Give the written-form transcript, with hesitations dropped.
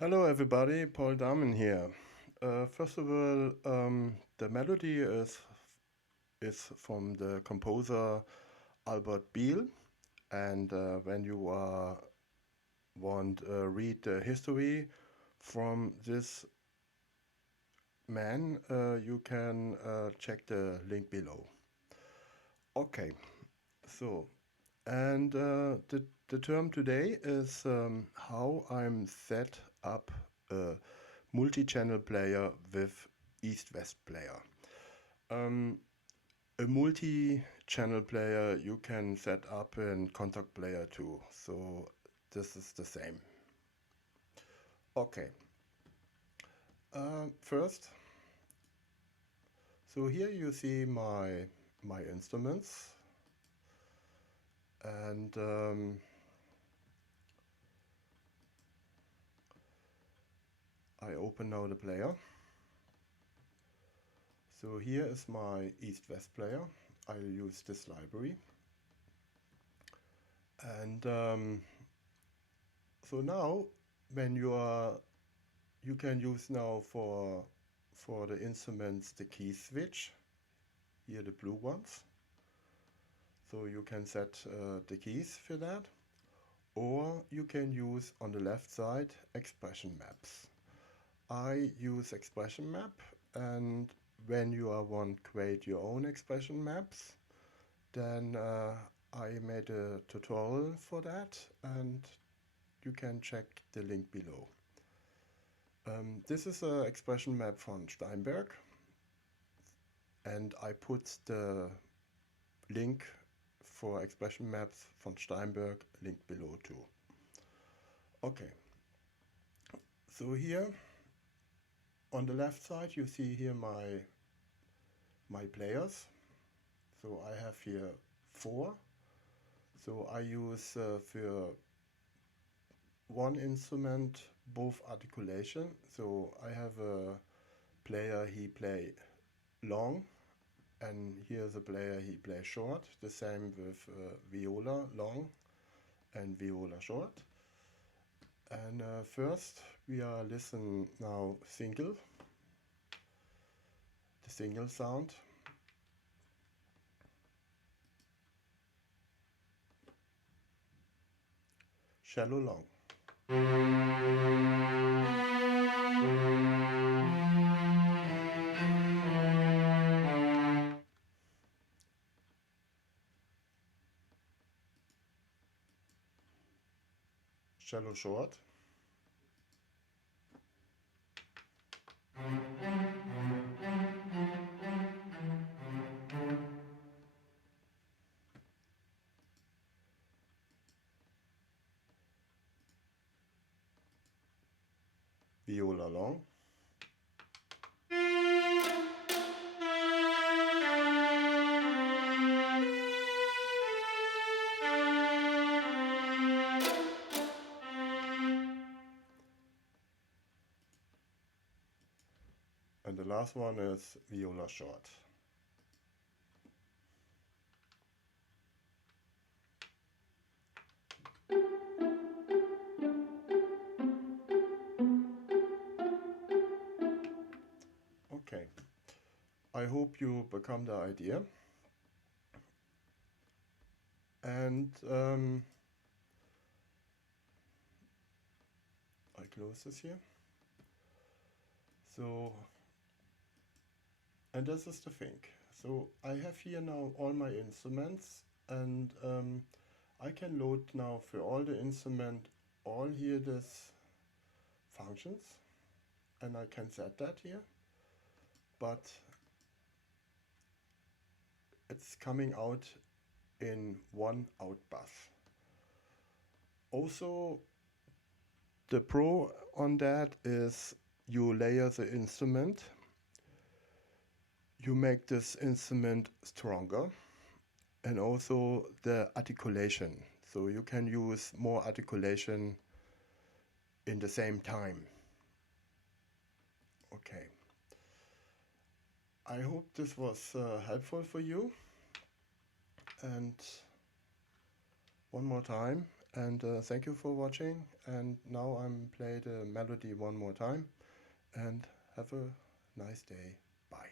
Hello everybody, Paul Dahmen here. First of all, the melody is from the composer Albert Biel, and when you want read the history from this man, you can check the link below. Okay, so and the term today is how I'm set up a multi-channel player with east-west player. A multi-channel player you can set up in Contact Player too, so this is the same. Okay, first, so here you see my instruments, and I open now the player. So here is my east-west player. I'll use this library. And so now when you can use now for the instruments the key switch, here the blue ones. So you can set the keys for that, or you can use on the left side expression maps. I use expression map, and when you want to create your own expression maps, then I made a tutorial for that, and you can check the link below. This is an expression map from Steinberg, and I put the link for expression maps from Steinberg link below too. Okay, so here on the left side you see here my players. So I have here 4. So I use for one instrument both articulation. So I have a player, he play long, and here's a player, he play short. The same with viola long and viola short. And first we are listen now single, the single sound. Shallow long. Shallow short. Viola long. And the last one is viola short. Okay, I hope you become the idea. And I close this here. So, and this is the thing. So I have here now all my instruments, and I can load now for all the instrument all here this functions, and I can set that here. But it's coming out in one out bus. Also, the pro on that is you layer the instrument. You make this instrument stronger, and also the articulation. So you can use more articulation in the same time. Okay. I hope this was helpful for you. And one more time, and thank you for watching. And now I'm play the melody one more time, and have a nice day. Bye.